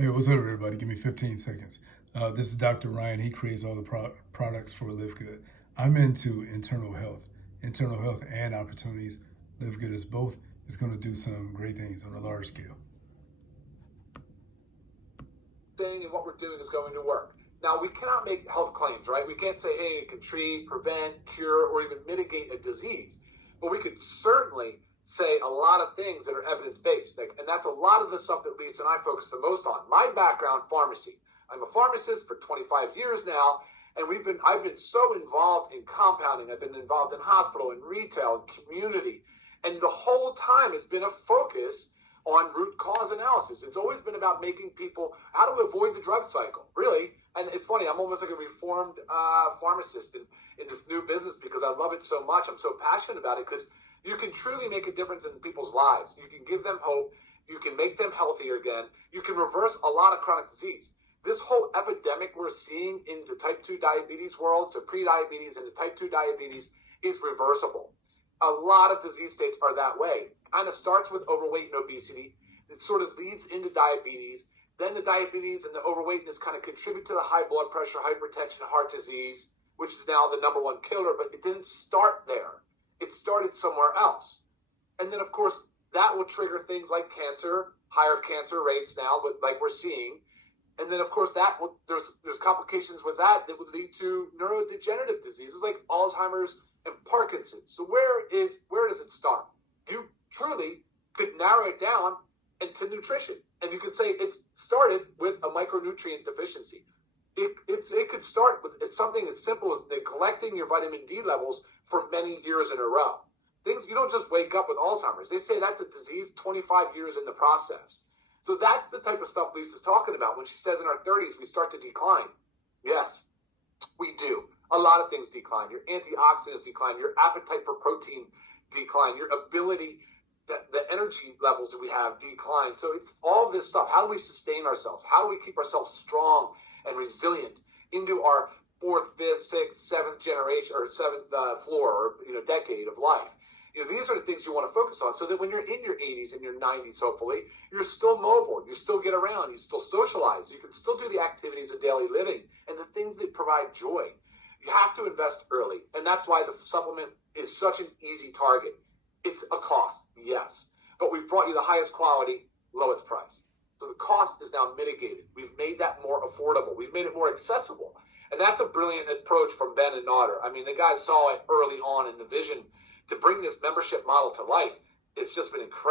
Hey, what's up, everybody? Give me 15 seconds. This is Dr. Ryan. He creates all the products for Live Good. I'm into internal health and opportunities. Live Good is both. It's going to do some great things on a large scale. Saying and what we're doing is going to work. Now, we cannot make health claims, right? We can't say, hey, it can treat, prevent, cure, or even mitigate a disease. But we could certainly say a lot of things that are evidence-based. And that's a lot of the stuff that Lisa and I focus the most on. My background, pharmacy. I'm a pharmacist for 25 years now, and I've been so involved in compounding. I've been involved in hospital and retail and community. And the whole time it's been a focus on root cause analysis. It's always been about making people, how to avoid the drug cycle, really. And it's funny, I'm almost like a reformed pharmacist in this new business because I love it so much. I'm so passionate about it because you can truly make a difference in people's lives. You can give them hope. You can make them healthier again. You can reverse a lot of chronic disease. This whole epidemic we're seeing in the type 2 diabetes world, so pre-diabetes and the type 2 diabetes, is reversible. A lot of disease states are that way. Kind of starts with overweight and obesity. It sort of leads into diabetes. Then the diabetes and the overweightness kind of contribute to the high blood pressure, hypertension, heart disease, which is now the number one killer, but it didn't start there. It started somewhere else. And then, of course, that will trigger things like cancer, higher cancer rates now, but like we're seeing. And then, of course, there's complications with that would lead to neurodegenerative diseases like Alzheimer's and Parkinson's. So where does it start? You truly could narrow it down into nutrition. And you could say it's started with a micronutrient deficiency. It could start with something as simple as neglecting your vitamin D levels for many years in a row. You don't just wake up with Alzheimer's. They say that's a disease 25 years in the process. So that's the type of stuff Lisa's talking about when she says in our 30s we start to decline. Yes, we do. A lot of things decline. Your antioxidants decline. Your appetite for protein decline. Your ability, the energy levels that we have decline. So it's all this stuff. How do we sustain ourselves? How do we keep ourselves strong and resilient into our fourth, fifth, sixth, seventh generation or seventh floor or decade of life? These are the things you want to focus on so that when you're in your 80s and your 90s, hopefully, you're still mobile, you still get around, you still socialize, you can still do the activities of daily living and the things that provide joy. You have to invest early, and that's why the supplement is such an easy target. It's a cost, yes, but we've brought you the highest quality, lowest price. So the cost is now mitigated. We've made that more affordable. We've made it more accessible. And that's a brilliant approach from Ben and Nodder. I mean, the guys saw it early on in the vision to bring this membership model to life. It's just been incredible.